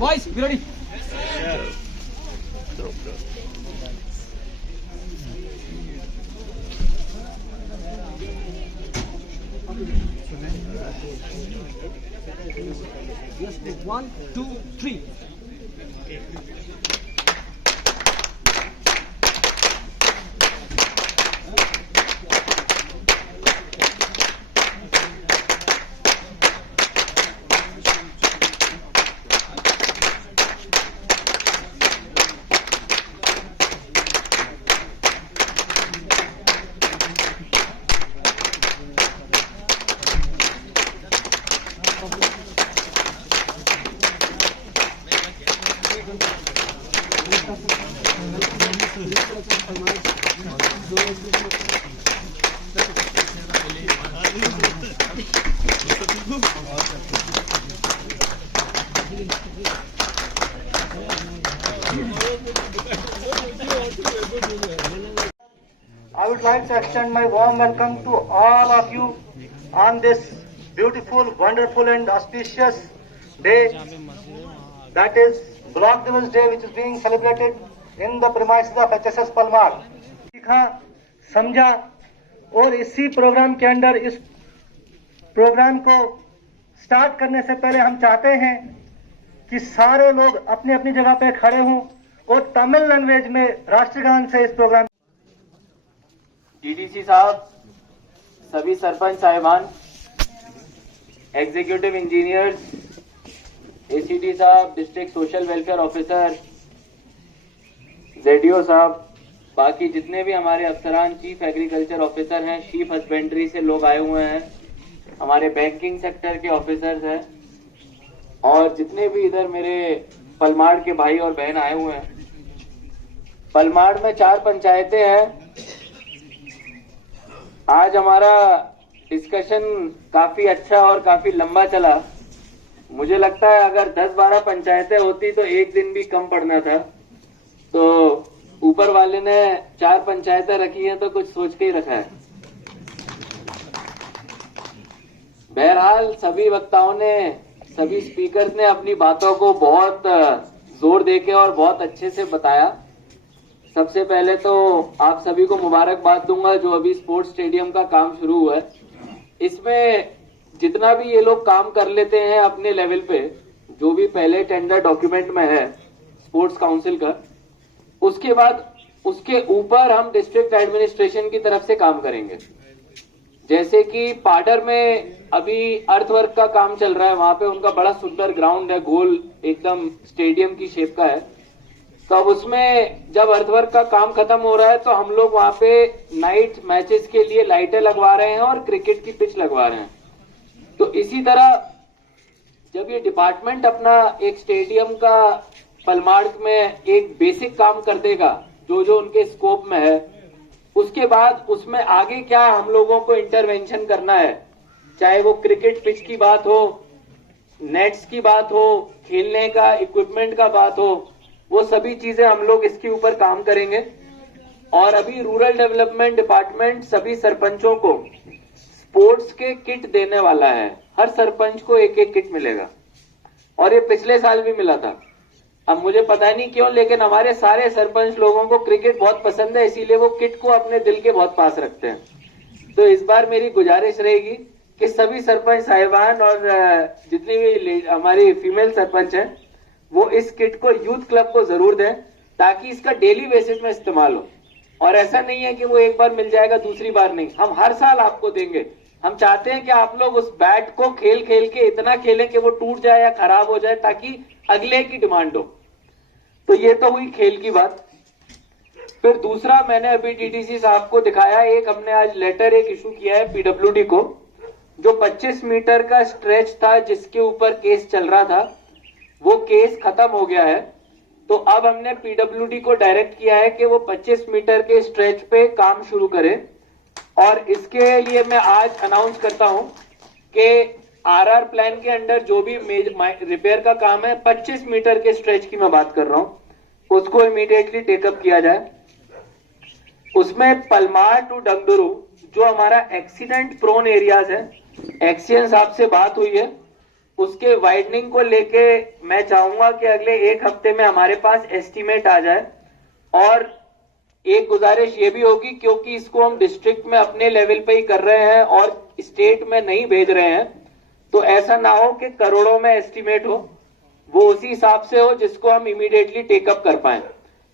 Boys, be ready. Yes, 1, 2, 3. I would like to extend my warm welcome to all of you on this beautiful, wonderful and auspicious day, that is Block Divas Day, which is being celebrated in the premises of HSS Palmar. सीखा, समझा और इसी programme के अंदर इस programme को start करने से पहले हम चाहते हैं कि सारे लोग अपनी अपनी जगह पे खड़े हों और तमिल लैंग्वेज में राष्ट्रगान से इस प्रोग्राम। डीडीसी साहब, सभी सरपंच साहिबान, एग्जीक्यूटिव इंजीनियर्स, एसीडी साहब, district social welfare officer, JDO साहब, बाकी जितने भी हमारे अफसरान, चीफ एग्रीकल्चर ऑफिसर हैं, शीप हस्बेंड्री से लोग आए हुए हैं, हमारे बैंकिंग सेक्टर के ऑफिसर्स हैं और जितने भी इधर मेरे पलमाड़ के भाई और बहन आए हुए हैं। पलमाड़ में 4 पंचायतें हैं। आज हमारा डिस्कशन काफी अच्छा और काफी लंबा चला। मुझे लगता है अगर 10-12 पंचायतें होती तो एक दिन भी कम पड़ना था। तो ऊपर वाले ने 4 पंचायतें रखी हैं तो कुछ सोच के ही रखा है। बहरहाल सभी वक्ताओं ने, सभी स्पीकर्स ने अपनी बातों को बहुत जोर देके और बहुत अच्छे से बताया। सबसे पहले तो आप सभी को मुबारकबाद दूंगा जो अभी स्पोर्ट्स स्टेडियम का काम शुरू हुआ है। इसमें जितना भी ये लोग काम कर लेते हैं अपने लेवल पे, जो भी पहले टेंडर डॉक्यूमेंट में है स्पोर्ट्स काउंसिल का, उसके बाद उसके ऊपर हम डिस्ट्रिक्ट एडमिनिस्ट्रेशन की तरफ से काम करेंगे। जैसे कि पाडर में अभी अर्थवर्क का काम चल रहा है, वहां पे उनका बड़ा सुंदर ग्राउंड है, गोल एकदम स्टेडियम की शेप का है। तो अब उसमें जब अर्थवर्क का काम खत्म हो रहा है तो हम लोग वहां पे नाइट मैचेस के लिए लाइटें लगवा रहे हैं और क्रिकेट की पिच लगवा रहे हैं। तो इसी तरह जब ये डिपार्टमेंट अपना एक स्टेडियम का पलमाड़ में एक बेसिक काम कर देगा जो जो उनके स्कोप में है, उसके बाद उसमें आगे क्या हम लोगों को इंटरवेंशन करना है, चाहे वो क्रिकेट पिच की बात हो, नेट्स की बात हो, खेलने का इक्विपमेंट का बात हो, वो सभी चीजें हम लोग इसके ऊपर काम करेंगे। और अभी रूरल डेवलपमेंट डिपार्टमेंट सभी सरपंचों को स्पोर्ट्स के किट देने वाला है। हर सरपंच को एक एक किट मिलेगा और ये पिछले साल भी मिला था। अब मुझे पता नहीं क्यों, लेकिन हमारे सारे सरपंच लोगों को क्रिकेट बहुत पसंद है, इसीलिए वो किट को अपने दिल के बहुत पास रखते हैं। तो इस बार मेरी गुजारिश रहेगी कि सभी सरपंच साहिबान और जितनी भी हमारी फीमेल सरपंच हैं वो इस किट को यूथ क्लब को जरूर दें, ताकि इसका डेली बेसिस में इस्तेमाल हो। और ऐसा नहीं है कि वो एक बार मिल जाएगा दूसरी बार नहीं, हम हर साल आपको देंगे। हम चाहते हैं कि आप लोग उस बैट को खेल खेल के इतना खेलें कि वो टूट जाए या खराब हो जाए, ताकि अगले की डिमांड हो। तो ये तो हुई खेल की बात। फिर दूसरा, मैंने अभी डीडीसी साहब को दिखाया, एक हमने आज लेटर एक इशू किया है पीडब्ल्यूडी को, जो 25 मीटर का स्ट्रेच था जिसके ऊपर केस चल रहा था, वो केस खत्म हो गया है। तो अब हमने पीडब्ल्यूडी को डायरेक्ट किया है कि वो 25 मीटर के स्ट्रेच पे काम शुरू करे। और इसके लिए मैं आज अनाउंस करता हूं कि आरआर प्लान के अंडर जो भी रिपेयर का काम है, 25 मीटर के स्ट्रेच की मैं बात कर रहा हूं, उसको इमीडिएटली टेकअप किया जाए। उसमें पलमार टू डंगडुरु जो हमारा एक्सीडेंट प्रोन एरियाज है, एक्सीएन साहब से बात हुई है, उसके वाइडनिंग को लेके मैं चाहूंगा कि अगले 1 हफ्ते में हमारे पास एस्टीमेट आ जाए। और एक गुजारिश ये भी होगी, क्योंकि इसको हम डिस्ट्रिक्ट में अपने लेवल पे ही कर रहे हैं और स्टेट में नहीं भेज रहे हैं, तो ऐसा ना हो कि करोड़ों में एस्टीमेट हो, वो उसी हिसाब से हो जिसको हम इमीडिएटली टेकअप कर पाए।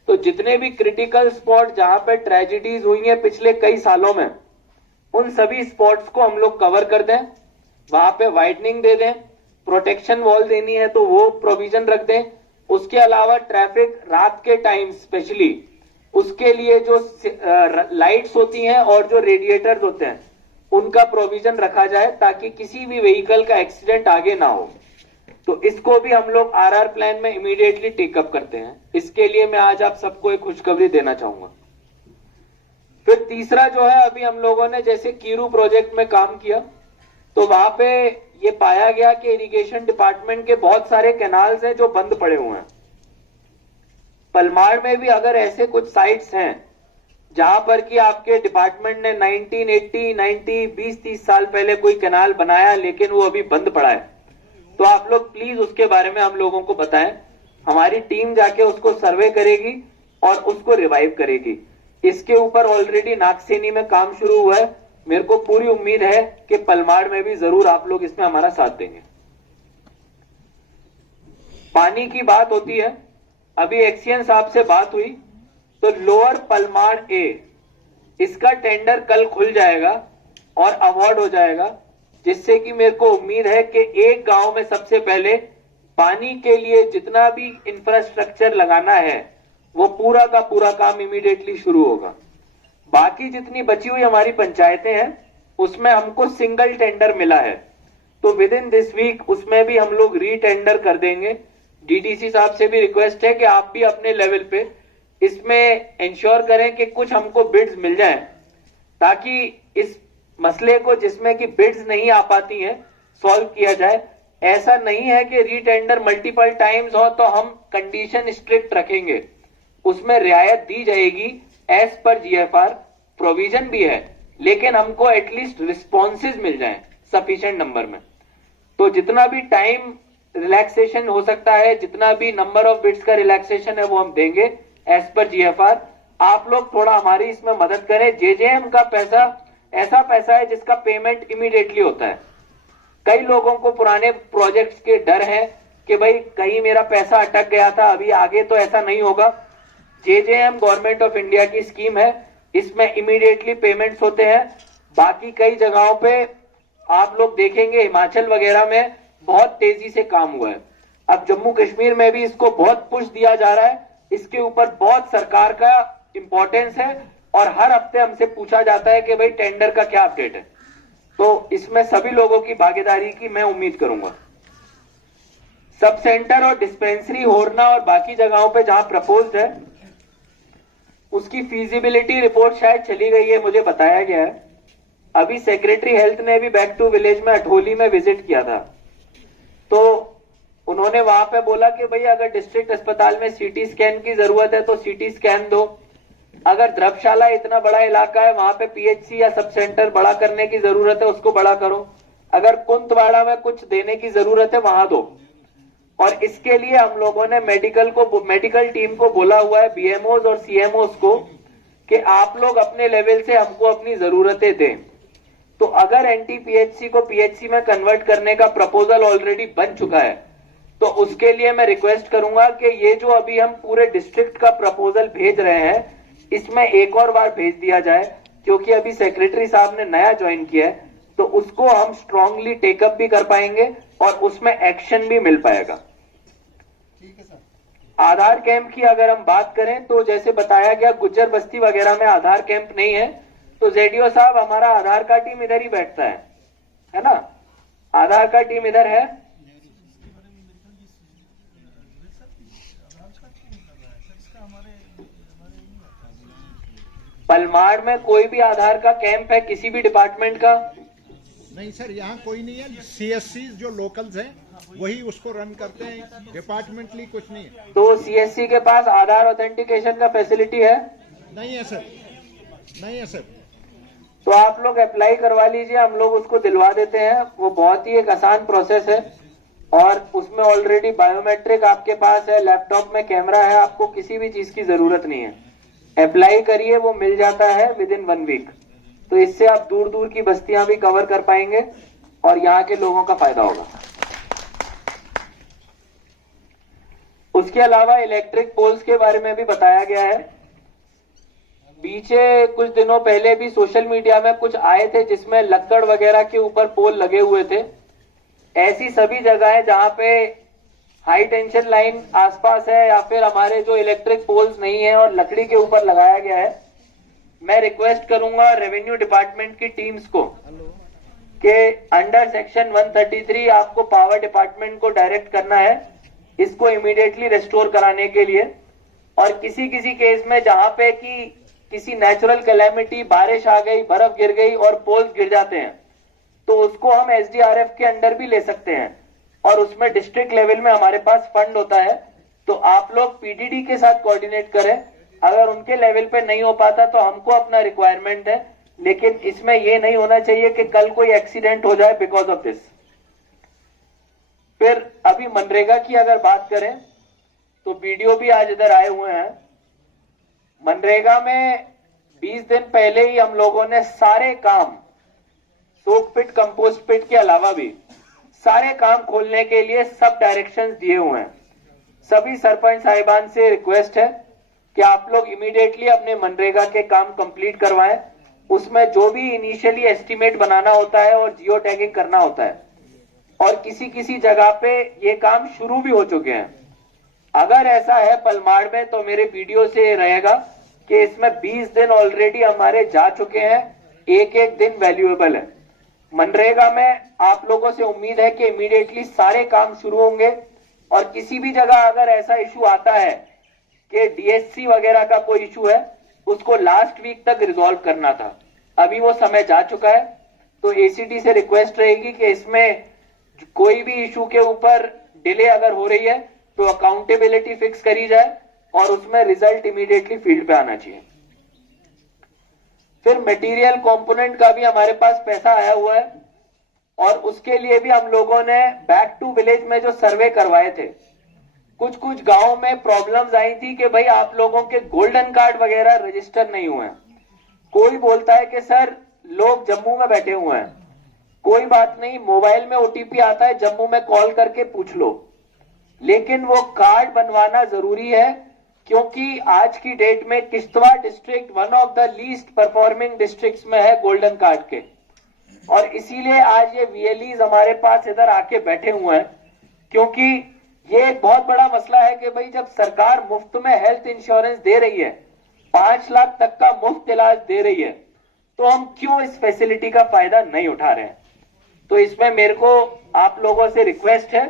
तो जितने भी क्रिटिकल स्पॉट जहां पे ट्रेजिडीज हुई हैं पिछले कई सालों में, उन सभी स्पॉट्स को हम लोग कवर कर दें, वहां पे वाइडनिंग दे दें, प्रोटेक्शन वॉल देनी है तो वो प्रोविजन रख दें। उसके अलावा ट्रैफिक रात के टाइम स्पेशली उसके लिए जो लाइट्स होती हैं और जो रेडिएटर्स होते हैं उनका प्रोविजन रखा जाए, ताकि किसी भी व्हीकल का एक्सीडेंट आगे ना हो। तो इसको भी हम लोग आरआर प्लान में इमीडिएटली टेकअप करते हैं। इसके लिए मैं आज आप सबको एक खुशखबरी देना चाहूंगा। फिर तीसरा जो है, अभी हम लोगों ने जैसे कीरू प्रोजेक्ट में काम किया तो वहां पे ये पाया गया कि इरिगेशन डिपार्टमेंट के बहुत सारे कैनाल्स हैं जो बंद पड़े हुए हैं। पलमाड़ में भी अगर ऐसे कुछ साइट्स हैं जहां पर कि आपके डिपार्टमेंट ने 1980, 90, 20-30 साल पहले कोई कैनाल बनाया लेकिन वो अभी बंद पड़ा है, तो आप लोग प्लीज उसके बारे में हम लोगों को बताएं। हमारी टीम जाके उसको सर्वे करेगी और उसको रिवाइव करेगी। इसके ऊपर ऑलरेडी नागसेनी में काम शुरू हुआ है। मेरे को पूरी उम्मीद है कि पलमाड़ में भी जरूर आप लोग इसमें हमारा साथ देंगे। पानी की बात होती है, अभी एक्सीएन साहब से बात हुई तो लोअर पलमाड़ ए इसका टेंडर कल खुल जाएगा और अवार्ड हो जाएगा, जिससे कि मेरे को उम्मीद है कि एक गांव में सबसे पहले पानी के लिए जितना भी इंफ्रास्ट्रक्चर लगाना है वो पूरा का पूरा काम इमीडिएटली शुरू होगा। बाकी जितनी बची हुई हमारी पंचायतें हैं उसमें हमको सिंगल टेंडर मिला है, तो विद इन दिस वीक उसमें भी हम लोग रीटेंडर कर देंगे। डीडीसी साहब से भी रिक्वेस्ट है कि आप भी अपने लेवल पे इसमें इंश्योर करें कि कुछ हमको बिड्स मिल जाएं, ताकि इस मसले को जिसमें कि बिड्स नहीं आ पाती हैं सॉल्व किया जाए। ऐसा नहीं है कि रीटेंडर मल्टीपल टाइम्स हो तो हम कंडीशन स्ट्रिक्ट रखेंगे, उसमें रियायत दी जाएगी एज पर जीएफआर, प्रोविजन भी है, लेकिन हमको एटलीस्ट रिस्पॉन्सेज मिल जाएं सफिशिएंट नंबर में। तो जितना भी टाइम रिलैक्सेशन हो सकता है, जितना भी नंबर ऑफ बिड्स का रिलैक्सेशन है वो हम देंगे एज पर जीएफआर। आप लोग थोड़ा हमारी इसमें मदद करें। जेजेएम का पैसा ऐसा पैसा है जिसका पेमेंट इमीडिएटली होता है। कई लोगों को पुराने प्रोजेक्ट्स के डर है कि भाई कहीं मेरा पैसा अटक गया था, अभी आगे तो ऐसा नहीं होगा। जेजेएम गवर्नमेंट ऑफ इंडिया की स्कीम है, इसमें इमीडिएटली पेमेंट्स होते हैं। बाकी कई जगहों पे आप लोग देखेंगे, हिमाचल वगैरह में बहुत तेजी से काम हुआ है। अब जम्मू कश्मीर में भी इसको बहुत पुश दिया जा रहा है, इसके ऊपर बहुत सरकार का इंपॉर्टेंस है और हर हफ्ते हमसे पूछा जाता है कि भाई टेंडर का क्या अपडेट है। तो इसमें सभी लोगों की भागीदारी की मैं उम्मीद करूंगा। सब सेंटर और डिस्पेंसरी होरना और बाकी जगहों पे जहां प्रपोज्ड है उसकी फीजिबिलिटी रिपोर्ट शायद चली गई है, मुझे बताया गया है। अभी सेक्रेटरी हेल्थ ने भी बैक टू विलेज में अठोली में विजिट किया था, तो उन्होंने वहां पे बोला कि भाई अगर डिस्ट्रिक्ट अस्पताल में सीटी स्कैन की जरूरत है तो सीटी स्कैन दो। अगर द्रवशाला इतना बड़ा इलाका है वहां पे पीएचसी या सब सेंटर बड़ा करने की जरूरत है उसको बड़ा करो। अगर कुंतवाड़ा में कुछ देने की जरूरत है वहां दो। और इसके लिए हम लोगों ने मेडिकल टीम को बोला हुआ है, बीएमओज और सीएमओज को, कि आप लोग अपने लेवल से हमको अपनी जरूरतें दें। तो अगर एनटीपीएचसी को पीएचसी में कन्वर्ट करने का प्रपोजल ऑलरेडी बन चुका है तो उसके लिए मैं रिक्वेस्ट करूंगा कि ये जो अभी हम पूरे डिस्ट्रिक्ट का प्रपोजल भेज रहे हैं इसमें एक और बार भेज दिया जाए, क्योंकि अभी सेक्रेटरी साहब ने नया ज्वाइन किया है, तो उसको हम स्ट्रांगली टेकअप भी कर पाएंगे और उसमें एक्शन भी मिल पाएगा। आधार कैंप की अगर हम बात करें तो जैसे बताया गया गुज्जर बस्ती वगैरह में आधार कैंप नहीं है, तो जेडीओ साहब हमारा आधार का टीम इधर ही बैठता है ना? आधार का टीम इधर है। पलमाड़ में कोई भी आधार का कैंप है किसी भी डिपार्टमेंट का? नहीं सर, यहाँ कोई नहीं है। सीएससी जो लोकल्स हैं वही उसको रन करते हैं, डिपार्टमेंटली कुछ नहीं है। तो सीएससी के पास आधार ऑथेंटिकेशन का फैसिलिटी है? नहीं है सर, नहीं है सर। तो आप लोग अप्लाई करवा लीजिए, हम लोग उसको दिलवा देते हैं। वो बहुत ही एक आसान प्रोसेस है। और उसमें ऑलरेडी बायोमेट्रिक आपके पास है, लैपटॉप में कैमरा है, आपको किसी भी चीज की जरूरत नहीं है। अप्लाई करिए, वो मिल जाता है विद इन 1 वीक। तो इससे आप दूर दूर की बस्तियां भी कवर कर पाएंगे और यहाँ के लोगों का फायदा होगा। उसके अलावा इलेक्ट्रिक पोल्स के बारे में भी बताया गया है। पीछे कुछ दिनों पहले भी सोशल मीडिया में कुछ आए थे जिसमें लक्कड़ वगैरह के ऊपर पोल लगे हुए थे। ऐसी सभी जगहें जहां पे हाई टेंशन लाइन आसपास है या फिर हमारे जो इलेक्ट्रिक पोल्स नहीं है और लकड़ी के ऊपर लगाया गया है, मैं रिक्वेस्ट करूंगा रेवेन्यू डिपार्टमेंट की टीम्स को कि अंडर सेक्शन 133 आपको पावर डिपार्टमेंट को डायरेक्ट करना है इसको इमीडिएटली रेस्टोर कराने के लिए। और किसी किसी केस में जहां पे कि किसी नेचुरल कैलेमिटी, बारिश आ गई, बर्फ गिर गई और पोल्स गिर जाते हैं, तो उसको हम एसडीआरएफ के अंडर भी ले सकते हैं और उसमें डिस्ट्रिक्ट लेवल में हमारे पास फंड होता है। तो आप लोग पीडीडी के साथ कोऑर्डिनेट करें। अगर उनके लेवल पे नहीं हो पाता तो हमको अपना रिक्वायरमेंट है, लेकिन इसमें ये नहीं होना चाहिए कि कल कोई एक्सीडेंट हो जाए बिकॉज ऑफ दिस। फिर अभी मनरेगा की अगर बात करें तो वीडियो भी आज इधर आए हुए हैं। मनरेगा में 20 दिन पहले ही हम लोगों ने सारे काम, सोक पिट, कंपोस्ट पिट के अलावा भी सारे काम खोलने के लिए सब डायरेक्शंस दिए हुए हैं। सभी सरपंच साहिबान से रिक्वेस्ट है कि आप लोग इमीडिएटली अपने मनरेगा के काम कंप्लीट करवाएं। उसमें जो भी इनिशियली एस्टिमेट बनाना होता है और जियो टैगिंग करना होता है, और किसी किसी जगह पे ये काम शुरू भी हो चुके हैं। अगर ऐसा है पलमाड़ में तो मेरे वीडियो से रहेगा कि इसमें 20 दिन ऑलरेडी हमारे जा चुके हैं। एक एक दिन वैल्यूएबल है। मनरेगा में आप लोगों से उम्मीद है कि इमीडिएटली सारे काम शुरू होंगे। और किसी भी जगह अगर ऐसा इशू आता है कि डीएससी वगैरह का कोई इशू है, उसको लास्ट वीक तक रिजॉल्व करना था, अभी वो समय जा चुका है। तो एसीडी से रिक्वेस्ट रहेगी कि इसमें कोई भी इशू के ऊपर डिले अगर हो रही है तो अकाउंटेबिलिटी फिक्स करी जाए और उसमें रिजल्ट इमीडिएटली फील्ड पे आना चाहिए। फिर मटेरियल कंपोनेंट का भी हमारे पास पैसा आया हुआ है और उसके लिए भी हम लोगों ने बैक टू विलेज में जो सर्वे करवाए थे, कुछ कुछ गांवों में प्रॉब्लम्स आई थी कि भाई आप लोगों के गोल्डन कार्ड वगैरह रजिस्टर नहीं हुए हैं। कोई बोलता है कि सर लोग जम्मू में बैठे हुए हैं। कोई बात नहीं, मोबाइल में ओटीपी आता है, जम्मू में कॉल करके पूछ लो। लेकिन वो कार्ड बनवाना जरूरी है क्योंकि आज की डेट में Kishtwar district one of the least performing districts में है गोल्डन कार्ड के। और इसीलिए आज ये वीएलईज हमारे पास इधर आके बैठे हुए हैं, क्योंकि ये एक बहुत बड़ा मसला है कि भाई जब सरकार मुफ्त में हेल्थ इंश्योरेंस दे रही है, 5 लाख तक का मुफ्त इलाज दे रही है, तो हम क्यों इस फैसिलिटी का फायदा नहीं उठा रहे हैं। तो इसमें मेरे को आप लोगों से रिक्वेस्ट है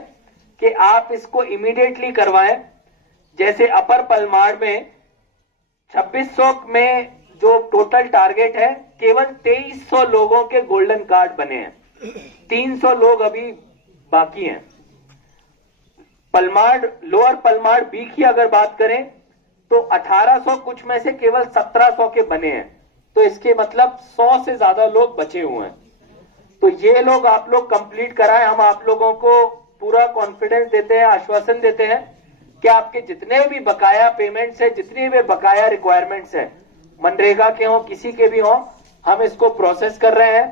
कि आप इसको इमीडिएटली करवाएं। जैसे अपर पलमाड़ में 2600 में जो टोटल टारगेट है, केवल 2300 लोगों के गोल्डन कार्ड बने हैं, 300 लोग अभी बाकी हैं। पलमाड़, लोअर पलमाड़ बी की अगर बात करें तो 1800 कुछ में से केवल 1700 के बने हैं। तो इसके मतलब 100 से ज्यादा लोग बचे हुए हैं। तो ये लोग आप लोग कंप्लीट कराएं। हम आप लोगों को पूरा कॉन्फिडेंस देते हैं, आश्वासन देते हैं कि आपके जितने भी बकाया पेमेंट्स है, जितनी भी बकाया रिक्वायरमेंट्स है, मनरेगा के हों किसी के भी हों, हम इसको प्रोसेस कर रहे हैं।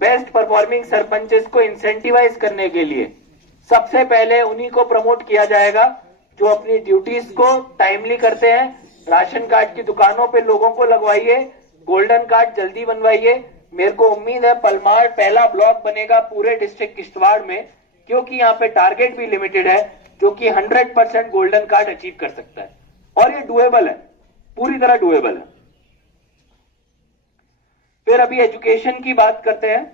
बेस्ट परफॉर्मिंग सरपंचेस को इंसेंटिवाइज करने के लिए सबसे पहले उन्हीं को प्रमोट किया जाएगा जो अपनी ड्यूटीज को टाइमली करते हैं। राशन कार्ड की दुकानों पे लोगों को लगवाइए, गोल्डन कार्ड जल्दी बनवाइए। मेरे को उम्मीद है पलमाड़ पहला ब्लॉक बनेगा पूरे डिस्ट्रिक्ट किश्तवाड़ में, क्योंकि यहाँ पे टारगेट भी लिमिटेड है, जो कि 100% गोल्डन कार्ड अचीव कर सकता है और ये डुएबल है, पूरी तरह डुएबल है। फिर अभी एजुकेशन की बात करते हैं।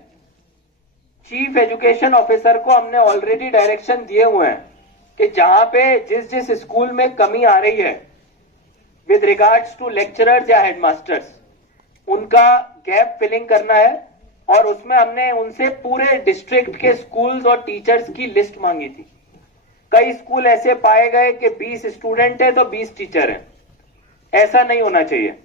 चीफ एजुकेशन ऑफिसर को हमने ऑलरेडी डायरेक्शन दिए हुए हैं कि जहां पे जिस जिस स्कूल में कमी आ रही है विद रिगार्ड्स टू लेक्चरर्स या हेडमास्टर्स, उनका गैप फिलिंग करना है। और उसमें हमने उनसे पूरे डिस्ट्रिक्ट के स्कूल्स और टीचर्स की लिस्ट मांगी थी। कई स्कूल ऐसे पाए गए कि 20 स्टूडेंट है तो 20 टीचर हैं। ऐसा नहीं होना चाहिए।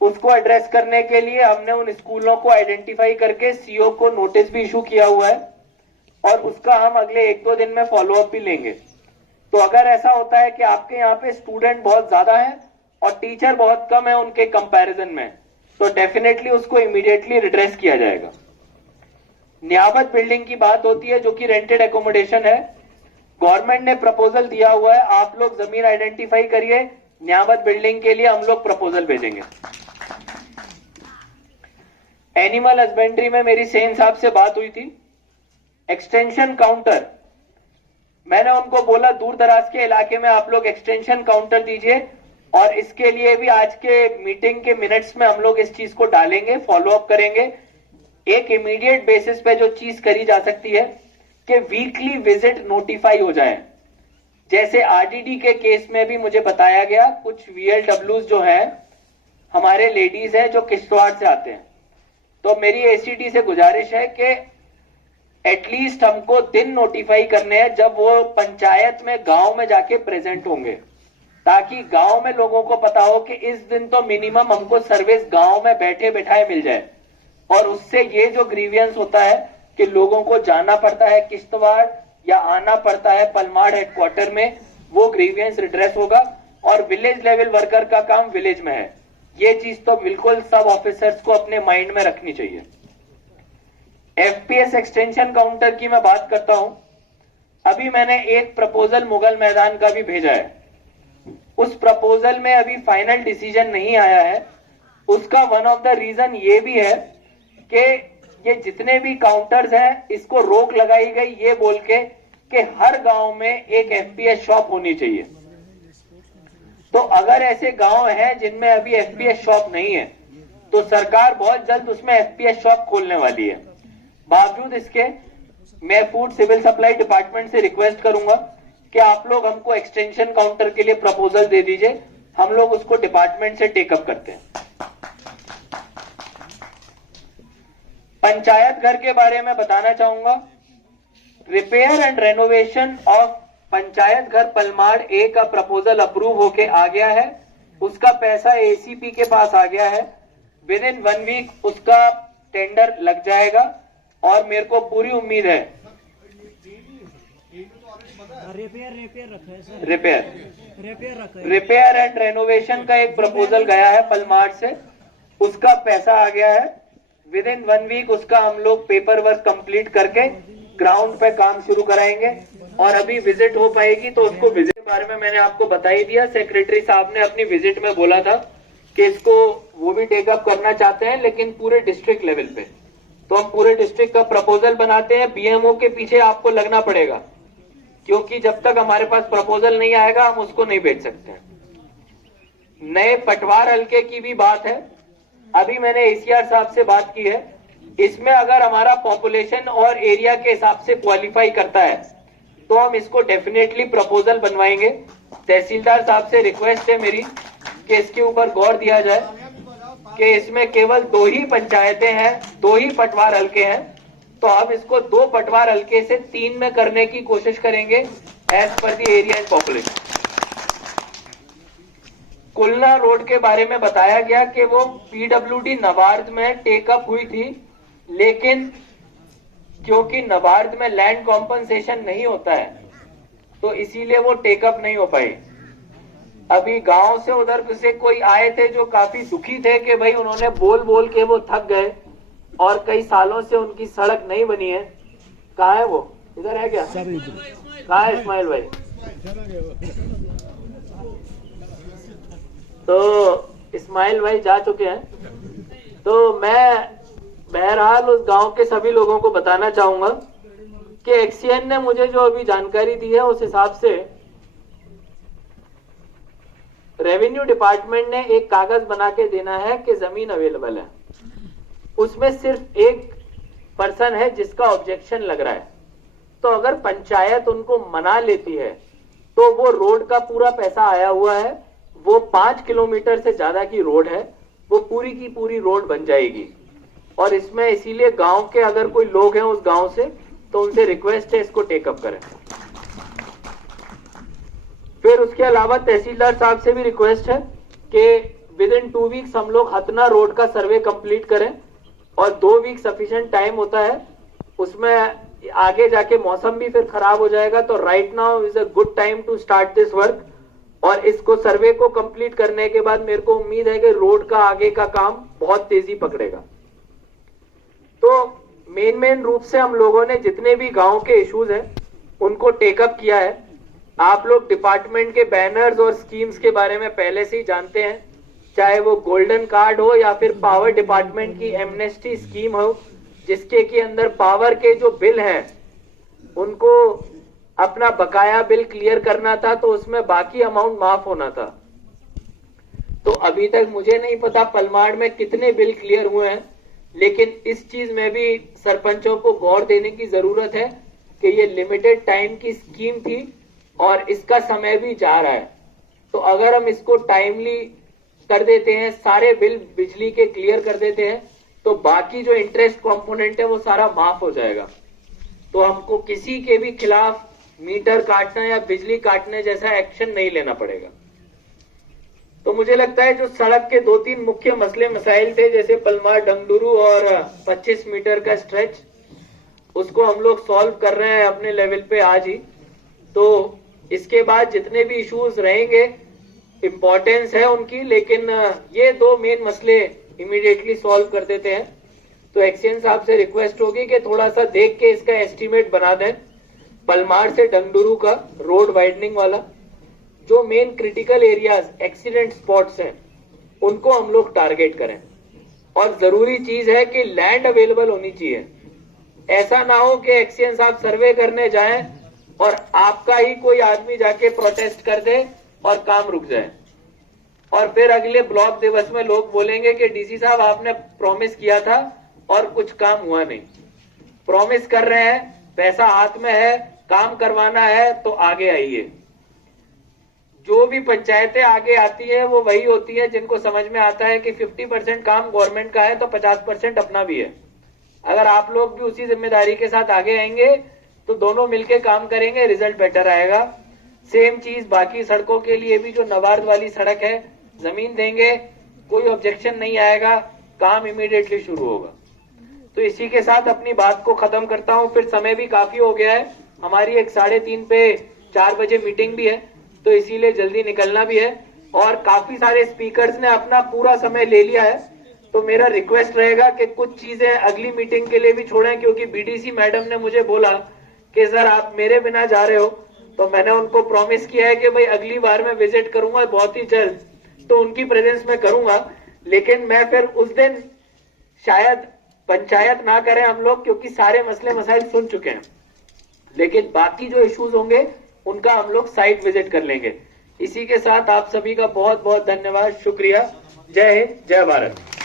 उसको एड्रेस करने के लिए हमने उन स्कूलों को आइडेंटिफाई करके सीओ को नोटिस भी इशू किया हुआ है और उसका हम अगले 1-2 दिन में फॉलोअप भी लेंगे। तो अगर ऐसा होता है कि आपके यहाँ पे स्टूडेंट बहुत ज्यादा है और टीचर बहुत कम है उनके कंपैरिजन में, तो डेफिनेटली उसको इमीडिएटली रिड्रेस किया जाएगा। नियामत बिल्डिंग की बात होती है जो कि रेंटेड एकोमोडेशन है। गवर्नमेंट ने प्रपोजल दिया हुआ है, आप लोग जमीन आइडेंटिफाई करिए, नियामत बिल्डिंग के लिए हम लोग प्रपोजल भेजेंगे। एनिमल हस्बेंड्री में मेरी सेन साहब से बात हुई थी। एक्सटेंशन काउंटर, मैंने उनको बोला दूर दराज के इलाके में आप लोग एक्सटेंशन काउंटर दीजिए, और इसके लिए भी आज के मीटिंग के मिनट्स में हम लोग इस चीज को डालेंगे, फॉलोअप करेंगे। एक इमीडिएट बेसिस पे जो चीज करी जा सकती है कि वीकली विजिट नोटिफाई हो जाए। जैसे आरडीडी के केस में भी मुझे बताया गया, कुछ वीएलडब्ल्यूज जो है हमारे लेडीज हैं जो किश्तवाड़ से आते हैं, तो मेरी एसीडी से गुजारिश है कि एटलीस्ट हमको दिन नोटिफाई करने हैं जब वो पंचायत में गांव में जाके प्रेजेंट होंगे, ताकि गांव में लोगों को पता हो कि इस दिन तो मिनिमम हमको सर्विस गांव में बैठे बैठाए मिल जाए। और उससे ये जो ग्रीवियंस होता है कि लोगों को जाना पड़ता है किश्तवाड़ या आना पड़ता है पलमाड़ हेडक्वार्टर में, वो ग्रीवियंस रिड्रेस होगा। और विलेज लेवल वर्कर का काम विलेज में है, ये चीज तो बिल्कुल सब ऑफिसर्स को अपने माइंड में रखनी चाहिए। एफपीएस एक्सटेंशन काउंटर की मैं बात करता हूं। अभी मैंने एक प्रपोजल मुगल मैदान का भी भेजा है, उस प्रपोजल में अभी फाइनल डिसीजन नहीं आया है। उसका वन ऑफ द रीजन ये भी है कि ये जितने भी काउंटर्स हैं इसको रोक लगाई गई ये बोल के कि हर गांव में एक एफपीएस शॉप होनी चाहिए। तो अगर ऐसे गांव हैं जिनमें अभी एफपीएस शॉप नहीं है, तो सरकार बहुत जल्द उसमें एफपीएस शॉप खोलने वाली है। बावजूद इसके मैं फूड सिविल सप्लाई डिपार्टमेंट से रिक्वेस्ट करूंगा कि आप लोग हमको एक्सटेंशन काउंटर के लिए प्रपोजल दे दीजिए, हम लोग उसको डिपार्टमेंट से टेकअप करते हैं। पंचायत घर के बारे में बताना चाहूंगा। Repair and renovation of panchayat घर पलमाड़ ए का प्रपोजल अप्रूव होके आ गया है, उसका पैसा एसीपी के पास आ गया है। विद इन 1 वीक उसका टेंडर लग जाएगा और मेरे को पूरी उम्मीद है रिपेयर रखा है सर, रिपेयर रखा है। रिपेयर एंड रेनोवेशन का एक प्रपोजल गया है पलमाड़ से, उसका पैसा आ गया है। विद इन 1 वीक उसका हम लोग पेपर वर्क कंप्लीट करके ग्राउंड पे काम शुरू कराएंगे। और अभी विजिट हो पाएगी तो उसको विजिट के बारे में मैंने आपको बता ही दिया। सेक्रेटरी साहब ने अपनी विजिट में बोला था कि इसको वो भी टेकअप करना चाहते हैं, लेकिन पूरे डिस्ट्रिक्ट लेवल पे। तो हम पूरे डिस्ट्रिक्ट का प्रपोजल बनाते हैं। बीएमओ के पीछे आपको लगना पड़ेगा, क्योंकि जब तक हमारे पास प्रपोजल नहीं आएगा हम उसको नहीं बेच सकते हैं। नए पटवार हल्के की भी बात है, अभी मैंने एसीआर साहब से बात की है। इसमें अगर हमारा पॉपुलेशन और एरिया के हिसाब से क्वालिफाई करता है तो हम इसको डेफिनेटली प्रपोजल बनवाएंगे। तहसीलदार साहब से रिक्वेस्ट है मेरी कि इसके ऊपर गौर दिया जाए कि इसमें केवल 2 ही पंचायतें हैं, 2 ही पटवार हल्के हैं, तो हम इसको 2 पटवार हल्के से 3 में करने की कोशिश करेंगे as per the area and population. Khulna road के बारे में बताया गया कि वो पीडब्ल्यूडी नबार्ड में टेकअप हुई थी, लेकिन क्योंकि नबार्ड में लैंड कॉम्पनसेशन नहीं होता है तो इसीलिए वो टेकअप नहीं हो पाई। अभी गांव से उधर से कोई आए थे जो काफी दुखी थे कि भाई उन्होंने बोल बोल के वो थक गए और कई सालों से उनकी सड़क नहीं बनी है। कहाँ है वो? इधर है क्या? कहाँ है इस्माइल भाई? तो इस्माइल भाई जा चुके हैं। तो मैं बहरहाल उस गांव के सभी लोगों को बताना चाहूंगा कि एक्सीएन ने मुझे जो अभी जानकारी दी है उस हिसाब से रेवेन्यू डिपार्टमेंट ने एक कागज बना के देना है कि जमीन अवेलेबल है। उसमें सिर्फ एक पर्सन है जिसका ऑब्जेक्शन लग रहा है। तो अगर पंचायत उनको मना लेती है तो वो रोड का पूरा पैसा आया हुआ है, वो 5 किलोमीटर से ज्यादा की रोड है, वो पूरी की पूरी रोड बन जाएगी। और इसमें इसीलिए गांव के अगर कोई लोग हैं उस गांव से तो उनसे रिक्वेस्ट है इसको टेकअप करें। फिर उसके अलावा तहसीलदार साहब से भी रिक्वेस्ट है कि विद इन 2 वीक्स हम लोग हतना रोड का सर्वे कंप्लीट करें और 2 वीक सफिशिएंट टाइम होता है। उसमें आगे जाके मौसम भी फिर खराब हो जाएगा। तो right now is a good time to start this work. और इसको सर्वे को कंप्लीट करने के बाद मेरे को उम्मीद है कि रोड का आगे का काम बहुत तेजी पकड़ेगा। तो मेन रूप से हम लोगों ने जितने भी गांव के इश्यूज हैं उनको टेकअप किया है। आप लोग डिपार्टमेंट के बैनर्स और स्कीम्स के बारे में पहले से ही जानते हैं, चाहे वो गोल्डन कार्ड हो या फिर पावर डिपार्टमेंट की एमनेस्टी स्कीम हो, जिसके के अंदर पावर के जो बिल हैं उनको अपना बकाया बिल क्लियर करना था, तो उसमें बाकी अमाउंट माफ होना था। तो अभी तक मुझे नहीं पता पलमाड़ में कितने बिल क्लियर हुए हैं, लेकिन इस चीज में भी सरपंचों को गौर देने की जरूरत है कि ये लिमिटेड टाइम की स्कीम थी और इसका समय भी जा रहा है। तो अगर हम इसको टाइमली कर देते हैं, सारे बिल बिजली के क्लियर कर देते हैं, तो बाकी जो इंटरेस्ट कंपोनेंट है वो सारा माफ हो जाएगा। तो हमको किसी के भी खिलाफ मीटर काटना या बिजली काटने जैसा एक्शन नहीं लेना पड़ेगा। तो मुझे लगता है जो सड़क के 2-3 मुख्य मसले मसाइल थे, जैसे पलमाड़ डंगडुरू और 25 मीटर का स्ट्रेच, उसको हम लोग सॉल्व कर रहे हैं अपने लेवल पे आज ही। तो इसके बाद जितने भी इश्यूज रहेंगे इंपॉर्टेंस है उनकी, लेकिन ये 2 मेन मसले इमीडिएटली सॉल्व कर देते हैं। तो एक्सचेंज साहब से रिक्वेस्ट होगी कि थोड़ा सा देख के इसका एस्टीमेट बना दें। पलमाड़ से डंगडुरू का रोड वाइडनिंग वाला, जो main critical areas accident spots हैं उनको हम लोग टारगेट करें। और जरूरी चीज है कि लैंड अवेलेबल होनी चाहिए। ऐसा ना हो कि एक्सचेंज साहब सर्वे करने जाएं और आपका ही कोई आदमी जाके प्रोटेस्ट कर दे और काम रुक जाए, और फिर अगले ब्लॉक दिवस में लोग बोलेंगे कि डीसी साहब आपने प्रॉमिस किया था और कुछ काम हुआ नहीं। प्रॉमिस कर रहे हैं, पैसा हाथ में है, काम करवाना है तो आगे आइए। जो भी पंचायतें आगे आती है वो वही होती है जिनको समझ में आता है कि 50% काम गवर्नमेंट का है तो 50% अपना भी है। अगर आप लोग भी उसी जिम्मेदारी के साथ आगे आएंगे तो दोनों मिलके काम करेंगे, रिजल्ट बेटर आएगा। सेम चीज बाकी सड़कों के लिए भी, जो नवार्ड वाली सड़क है, जमीन देंगे, कोई ऑब्जेक्शन नहीं आएगा, काम इमीडिएटली शुरू होगा। तो इसी के साथ अपनी बात को खत्म करता हूं, फिर समय भी काफी हो गया है। हमारी एक 3:30 पे 4 बजे मीटिंग भी है, तो इसीलिए जल्दी निकलना भी है। और काफी सारे स्पीकर्स ने अपना पूरा समय ले लिया है, तो मेरा रिक्वेस्ट रहेगा कि कुछ चीजें अगली मीटिंग के लिए भी छोड़ें, क्योंकि बीडीसी मैडम ने मुझे बोला कि सर आप मेरे बिना जा रहे हो। तो मैंने उनको प्रॉमिस किया है कि भाई अगली बार मैं विजिट करूंगा बहुत ही जल्द, तो उनकी प्रेजेंस में करूंगा। लेकिन मैं फिर उस दिन शायद पंचायत ना करें हम लोग, क्योंकि सारे मसले मसाइल सुन चुके हैं, लेकिन बाकी जो इश्यूज होंगे उनका हम लोग साइट विजिट कर लेंगे। इसी के साथ आप सभी का बहुत बहुत धन्यवाद, शुक्रिया। जय हिंद, जय भारत।